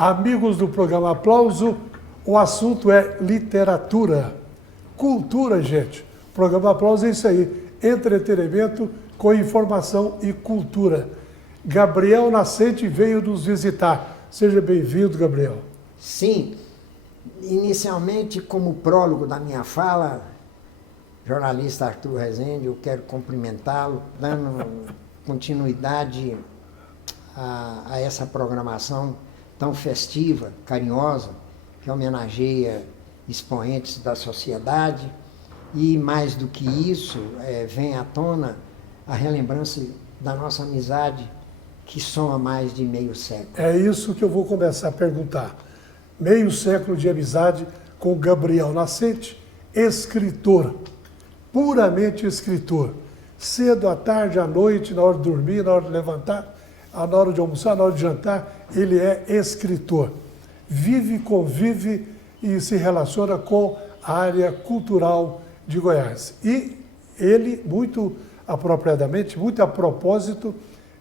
Amigos do programa Aplauso, o assunto é literatura, cultura, gente. O programa Aplauso é isso aí, entretenimento com informação e cultura. Gabriel Nascente veio nos visitar. Seja bem-vindo, Gabriel. Sim, inicialmente, como prólogo da minha fala, jornalista Arthur Rezende, eu quero cumprimentá-lo, dando continuidade a essa programação tão festiva, carinhosa, que homenageia expoentes da sociedade e, mais do que isso, vem à tona a relembrança da nossa amizade que soma mais de meio século. É isso que eu vou começar a perguntar. Meio século de amizade com Gabriel Nascente, escritor, puramente escritor. Cedo, à tarde, à noite, na hora de dormir, na hora de levantar, na hora de almoçar, na hora de jantar, ele é escritor. Vive, convive e se relaciona com a área cultural de Goiás. E ele, muito apropriadamente, muito a propósito,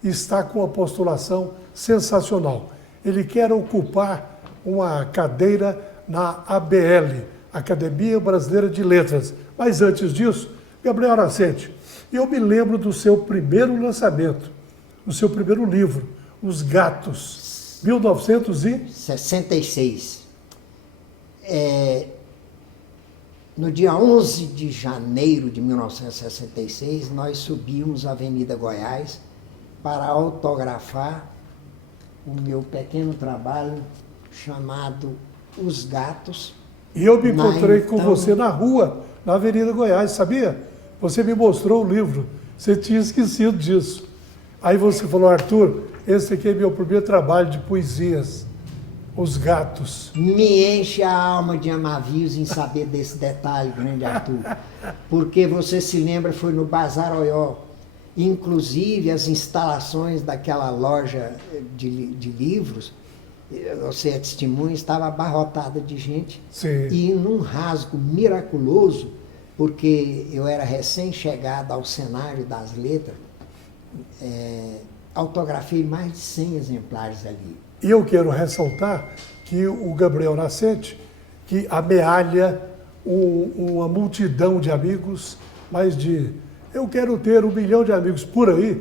está com uma postulação sensacional. Ele quer ocupar uma cadeira na ABL, Academia Brasileira de Letras. Mas antes disso, Gabriel Nascente, eu me lembro do seu primeiro lançamento, do seu primeiro livro, Os Gatos, 1966. No dia 11 de janeiro de 1966, nós subimos a Avenida Goiás para autografar o meu pequeno trabalho chamado Os Gatos. E eu me encontrei com você na rua, na Avenida Goiás, sabia? Você me mostrou o livro, você tinha esquecido disso. Aí você falou, Arthur, esse aqui é meu primeiro trabalho de poesias, Os Gatos. Me enche a alma de amavios em saber desse detalhe, grande Arthur. Porque você se lembra, foi no Bazar Oió. Inclusive as instalações daquela loja de livros, você é testemunha, estava abarrotada de gente. Sim. E num rasgo miraculoso, porque eu era recém-chegado ao cenário das letras, autografei mais de 100 exemplares ali. E eu quero ressaltar que o Gabriel Nascente, que amealha uma multidão de amigos, mais de... Eu quero ter 1 milhão de amigos por aí.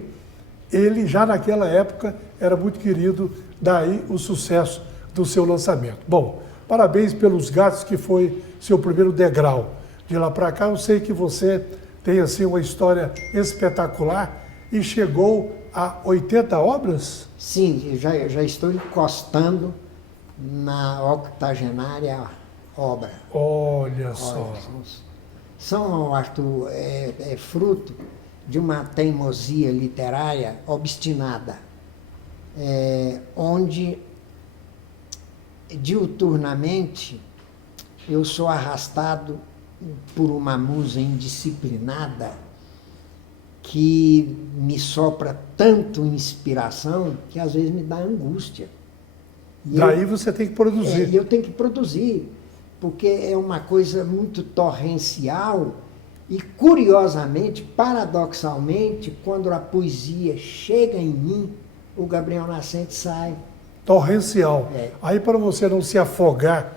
Ele já naquela época era muito querido, daí o sucesso do seu lançamento. Bom, parabéns pelos Gatos, que foi seu primeiro degrau. De lá para cá eu sei que você tem assim uma história espetacular e chegou a 80 obras? Sim, eu já estou encostando na 80ª obra. Olha só. São, Arthur, fruto de uma teimosia literária obstinada, onde diuturnamente eu sou arrastado por uma musa indisciplinada que me sopra tanto inspiração que às vezes me dá angústia. Daí você tem que produzir. E eu tenho que produzir, porque é uma coisa muito torrencial e, curiosamente, paradoxalmente, quando a poesia chega em mim, o Gabriel Nascente sai. Torrencial. Aí, para você não se afogar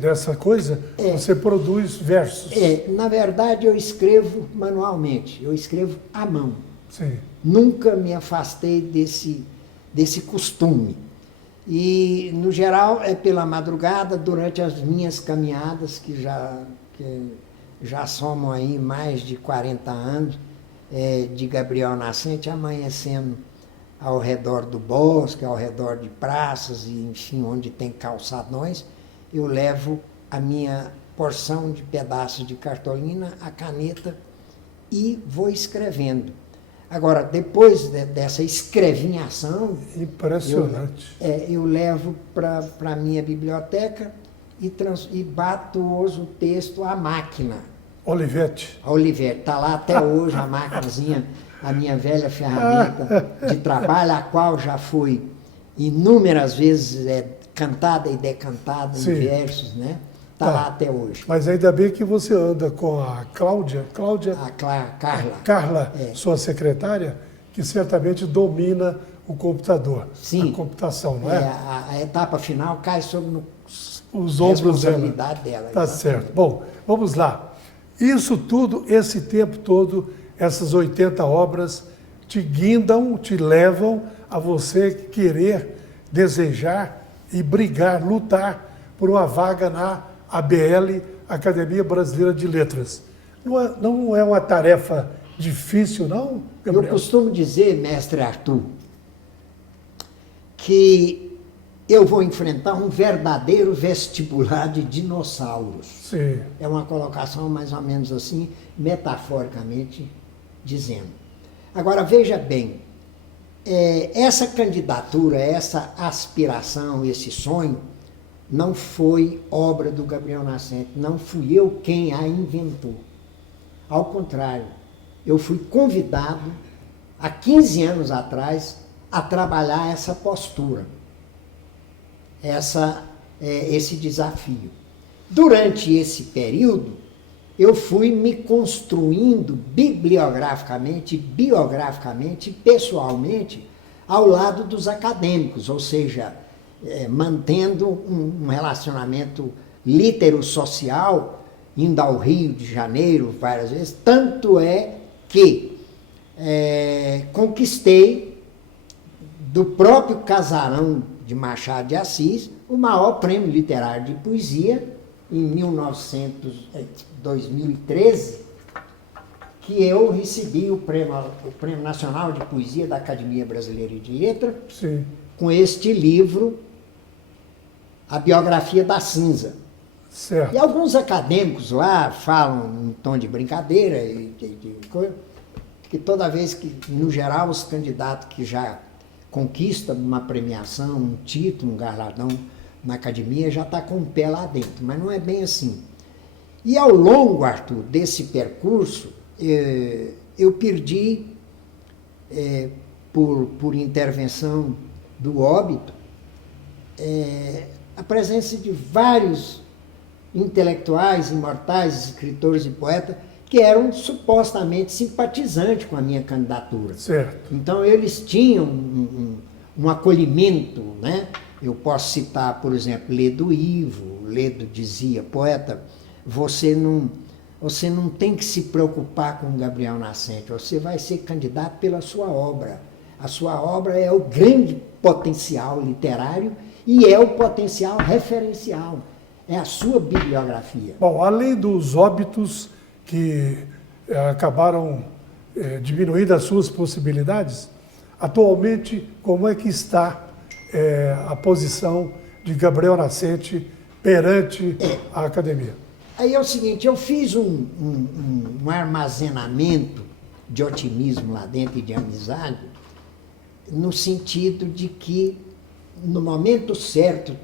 dessa coisa, você produz versos. Na verdade, eu escrevo manualmente, eu escrevo à mão. Sim. Nunca me afastei desse costume. E, no geral, é pela madrugada, durante as minhas caminhadas, que já somam aí mais de 40 anos, de Gabriel Nascente, amanhecendo ao redor do bosque, ao redor de praças, e enfim, onde tem calçadões, eu levo a minha porção de pedaços de cartolina, a caneta, e vou escrevendo. Agora, depois dessa escrevinhação... Impressionante. Eu levo para a minha biblioteca e bato o texto à máquina. Olivetti. A Olivetti. Está lá até hoje a maquinazinha, a minha velha ferramenta de trabalho, a qual já foi inúmeras vezes cantada e decantada em versos, né? Está lá até hoje. Mas ainda bem que você anda com a Cláudia. A Carla. Carla, sua secretária, que certamente domina o computador, Sim. a computação, não é? A etapa final cai sobre Os ombros dela. responsabilidade dela. Tá exatamente. certo. Bom, vamos lá. Isso tudo, esse tempo todo, essas 80 obras te guindam, te levam a você querer, desejar e brigar, lutar por uma vaga na ABL, Academia Brasileira de Letras. Não é uma tarefa difícil, não, Eu Gabriel? costumo dizer, mestre Arthur, que eu vou enfrentar um verdadeiro vestibular de dinossauros. Sim, É uma colocação mais ou menos assim, metaforicamente dizendo. Agora, veja bem, essa candidatura, essa aspiração, esse sonho, não foi obra do Gabriel Nascente, não fui eu quem a inventou. Ao contrário, eu fui convidado, há 15 anos atrás, a trabalhar essa postura, esse desafio. Durante esse período, eu fui me construindo bibliograficamente, biograficamente, pessoalmente, ao lado dos acadêmicos, ou seja, mantendo um relacionamento litero-social, indo ao Rio de Janeiro várias vezes, tanto é que conquistei do próprio casarão de Machado de Assis o maior prêmio literário de poesia, em 2013, que eu recebi o Prêmio Nacional de Poesia da Academia Brasileira de Letras, sim. com este livro, A Biografia da Cinza. Certo. E alguns acadêmicos lá falam em tom de brincadeira, que toda vez que, no geral, os candidatos que já conquistam uma premiação, um título, um galardão na academia, já está com o pé lá dentro, mas não é bem assim. E ao longo, Arthur, desse percurso, eu perdi, por intervenção do óbito, a presença de vários intelectuais, imortais, escritores e poetas, que eram supostamente simpatizantes com a minha candidatura. Certo. Então, eles tinham um acolhimento, né? Eu posso citar, por exemplo, Ledo Ivo. Ledo dizia, poeta, você não tem que se preocupar com Gabriel Nascente, você vai ser candidato pela sua obra. A sua obra é o grande potencial literário e é o potencial referencial, é a sua bibliografia. Bom, além dos óbitos que acabaram diminuindo as suas possibilidades, atualmente, como é que está a posição de Gabriel Nascente perante a academia? Aí é o seguinte, eu fiz um armazenamento de otimismo lá dentro e de amizade, no sentido de que, no momento certo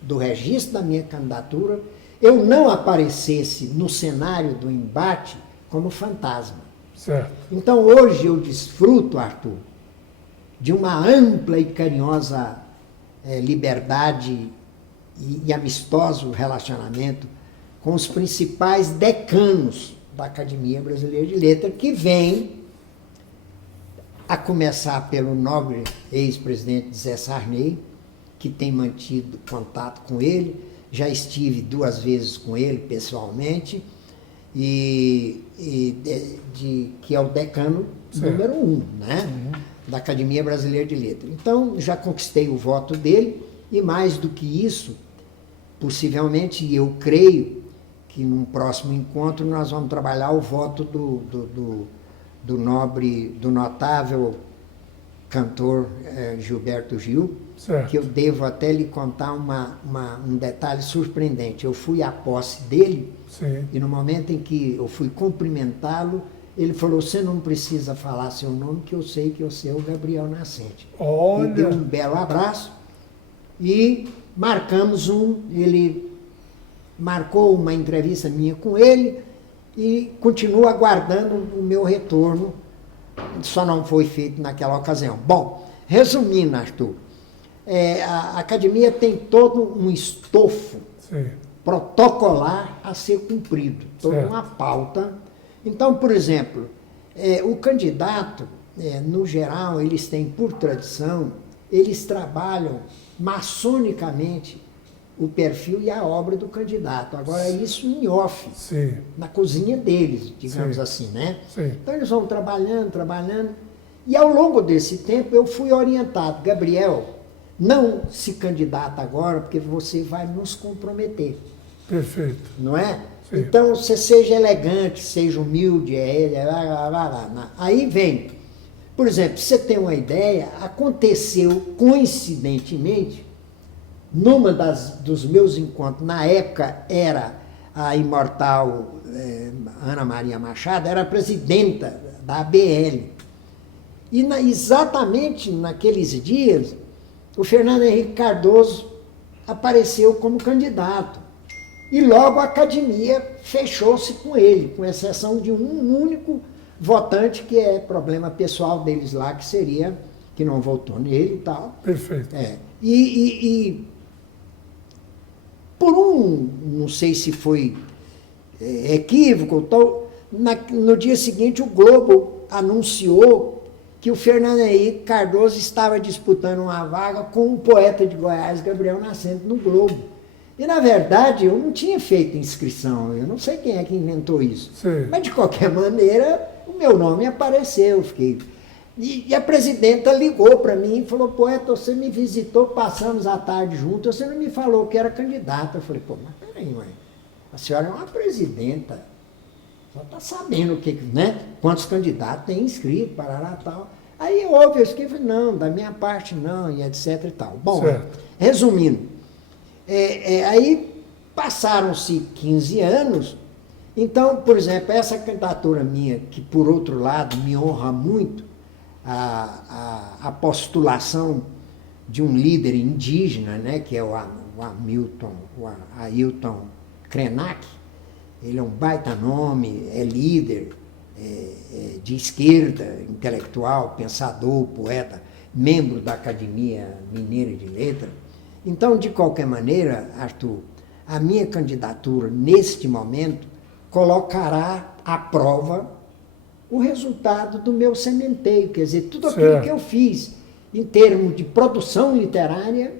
do registro da minha candidatura, eu não aparecesse no cenário do embate como fantasma. Certo. Então hoje eu desfruto, Arthur, de uma ampla e carinhosa liberdade e amistoso relacionamento com os principais decanos da Academia Brasileira de Letras, que vem a começar pelo nobre ex-presidente Zé Sarney, que tem mantido contato com ele, já estive 2 vezes com ele pessoalmente, que é o decano número 1, né? Da Academia Brasileira de Letras. Então, já conquistei o voto dele, e mais do que isso, possivelmente, eu creio que num próximo encontro nós vamos trabalhar o voto do notável cantor Gilberto Gil, Certo. que eu devo até lhe contar um detalhe surpreendente. Eu fui à posse dele, Sim. e no momento em que eu fui cumprimentá-lo, ele falou, você não precisa falar seu nome, que eu sei que você é o Gabriel Nascente. Olha. E deu um belo abraço e marcamos ele marcou uma entrevista minha com ele e continuo aguardando o meu retorno, só não foi feito naquela ocasião. Bom, resumindo, Arthur, a academia tem todo um estofo Sim. protocolar a ser cumprido, toda Certo. uma pauta. Então, por exemplo, o candidato, no geral, eles têm por tradição, eles trabalham maçonicamente o perfil e a obra do candidato. Agora, isso em off, Sim. na cozinha deles, digamos Sim. assim, né? Sim. Então, eles vão trabalhando, e ao longo desse tempo eu fui orientado, Gabriel, não se candidata agora, porque você vai nos comprometer, Perfeito. não é? Sim. Então, você seja elegante, seja humilde, Aí vem, por exemplo, você tem uma ideia, aconteceu coincidentemente, numa dos meus encontros, na época era a imortal Ana Maria Machado, era a presidenta da ABL. E exatamente naqueles dias, o Fernando Henrique Cardoso apareceu como candidato. E logo a academia fechou-se com ele, com exceção de um único votante, que é problema pessoal deles lá, que seria, que não votou nele e tal. Perfeito. E por não sei se foi equívoco, no dia seguinte o Globo anunciou que o Fernando Henrique Cardoso estava disputando uma vaga com o poeta de Goiás, Gabriel Nascente, no Globo. E, na verdade, eu não tinha feito inscrição, eu não sei quem é que inventou isso. Sim. Mas, de qualquer maneira, o meu nome apareceu. E a presidenta ligou para mim e falou, poeta, você me visitou, passamos a tarde juntos, você não me falou que era candidata. Eu falei, pô, mas peraí, mãe, a senhora é uma presidenta. Só está sabendo né? Quantos candidatos tem inscrito, parará tal. Aí houve, eu escrevi, não, da minha parte não, e etc e tal. Bom, certo. Resumindo, aí passaram-se 15 anos, então, por exemplo, essa candidatura minha, que por outro lado me honra muito, a postulação de um líder indígena, né, que é o Ailton Krenak. Ele é um baita nome, é líder de esquerda, intelectual, pensador, poeta, membro da Academia Mineira de Letras. Então, de qualquer maneira, Arthur, a minha candidatura, neste momento, colocará à prova o resultado do meu sementeio, quer dizer, tudo aquilo que eu fiz em termos de produção literária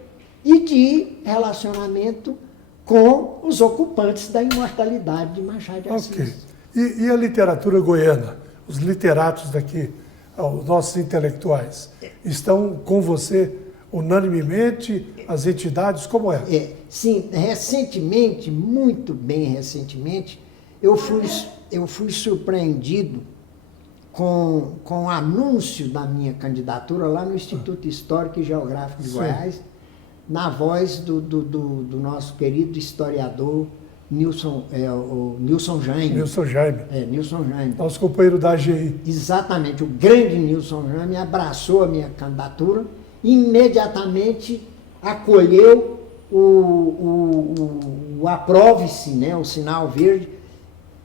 e de relacionamento com os ocupantes da imortalidade de Machado de Assis. Ok. E a literatura goiana? Os literatos daqui, os nossos intelectuais, estão com você unanimemente? As entidades, como é? Sim, recentemente, muito bem recentemente, eu fui surpreendido com o anúncio da minha candidatura lá no Instituto Histórico e Geográfico de Goiás, na voz do nosso querido historiador Nilson Jaime. Nilson Jaime. Nilson Jaime. Nosso companheiro da AGI. Exatamente, o grande Nilson Jaime abraçou a minha candidatura, imediatamente acolheu o aprove-se, né, o sinal verde,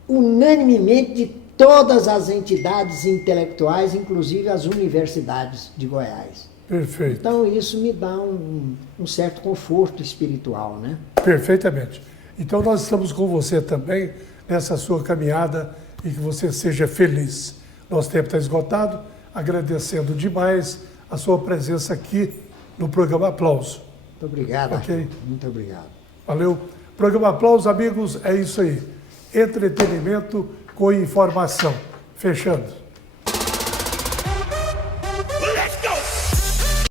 unanimemente de todas as entidades intelectuais, inclusive as universidades de Goiás. Perfeito. Então, isso me dá um certo conforto espiritual, né? Perfeitamente. Então, nós estamos com você também nessa sua caminhada e que você seja feliz. Nosso tempo está esgotado, agradecendo demais a sua presença aqui no programa Aplauso. Muito obrigado, Ok? Arthur. Muito obrigado. Valeu. Programa Aplauso, amigos, é isso aí. Entretenimento com informação. Fechando.